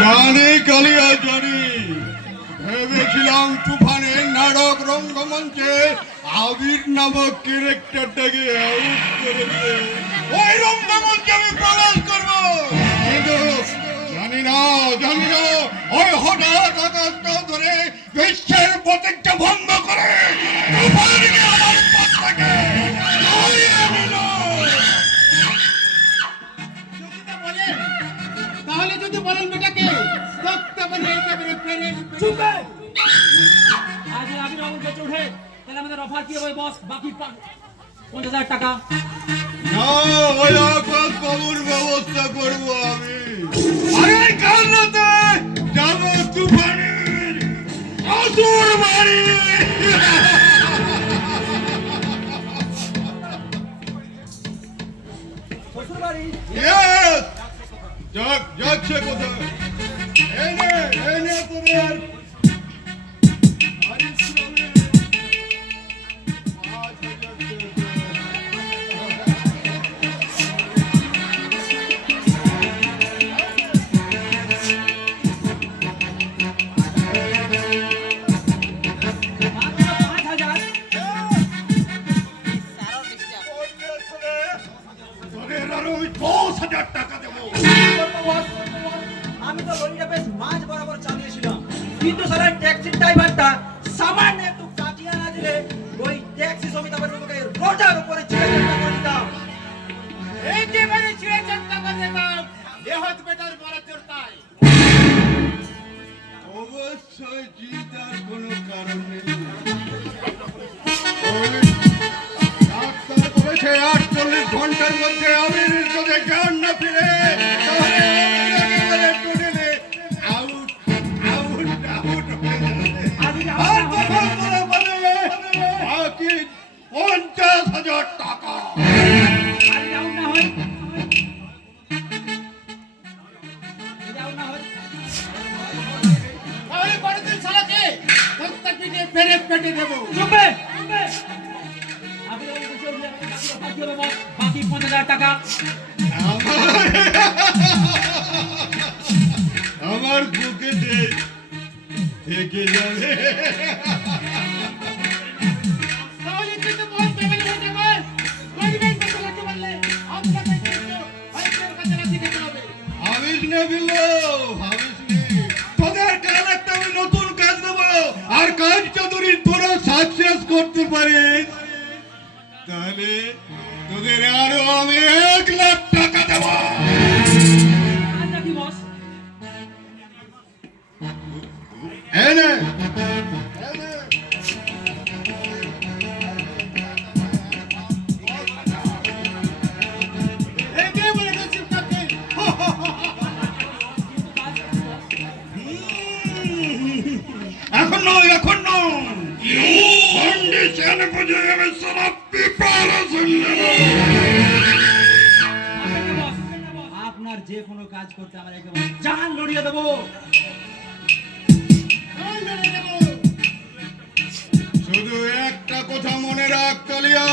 জানি কালিয়া জানি, ভেবেছিলাম তুফানের নাটক রঙ্গমঞ্চে আবির নামক ক্যারেক্টারটাকে আউট করে দিয়ে ওই রঙ্গমঞ্চে আমি প্রবেশ করবো, কিন্তু জানি না ওই হঠাৎ আকাশটা ধরে বিশ্বের প্রত্যেকটা বন্ধ করে তুফানকে আমার পথ থেকে সরিয়ে দিল। তাহলে যদি বলেন বেটাকে আজ আবির বাবুর কাছে উঠে তাহলে আমাদের অফার কি হবে বস? বাকি 50,000 টাকা। না, ওই আকাশ বাবুর ব্যবস্থা করবো আমি। আরে কাল রাতে যাবো তুফানের আসুর বাড়ি। Yes! যাচ্ছে কোথায়? এনে তোদের আরো 10,000 টাকা দেবো। আমি তো লরিটা বেশ মাঝ বরাবর চালিয়েছিলাম, কিন্তু সারা ট্যাক্সির ড্রাইভারটা সামান্য একটু কাটিয়ে না দিলে ওই ট্যাক্সি সমিতি আবার ওকে রোডের উপরে ছেড়ে করে দিতাম। একেবারে ছিঁড়ে চেষ্টা করে দিতাম, দেহত বেটার বড় চোরতাই। অবশ্যই চিন্তার কোনো কারণ নেই। ডাক্তার বলেছে 48 ঘন্টার মধ্যে আমি যদি জ্ঞান না ফিরে তাহলে বাকি 50,000 টাকা। তাহলে পরের দিন শালাকে দস্তা পিঠে পেরেক পেটে দেবো। বাকি 50,000 টাকা। আমার বুকে থেকে যাবে। তাহলে তুই তো বহুত পেমেন্ট করতে পার, গরিবের কত লাগতে পারলে আপনাকে কিন্তু আইনের কাছে রাখি দিতে হবে। ভাবিস না বিল্লো, ভাবিস নি তোদের কাল একটা আমি নতুন কাজ দেবো, আর কাজটা যদি তোরা সাকসেস করতে পারিস তাহলে তোদের আরো আমি 1 লাখ টাকা দেবো। নাকি বস? এনে একে বলে দিচ্ছি তাকে। এখন কন্ডিশন বুঝে আমি সারা প্রিপারেশন নেব। আপনার যে কোনো কাজ করতে আমার একেবারে জান লড়িয়ে দেবো। শুধু একটা কথা মনে রাখ কালিয়া,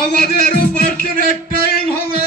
আমাদের অপারেশনের টাইম হবে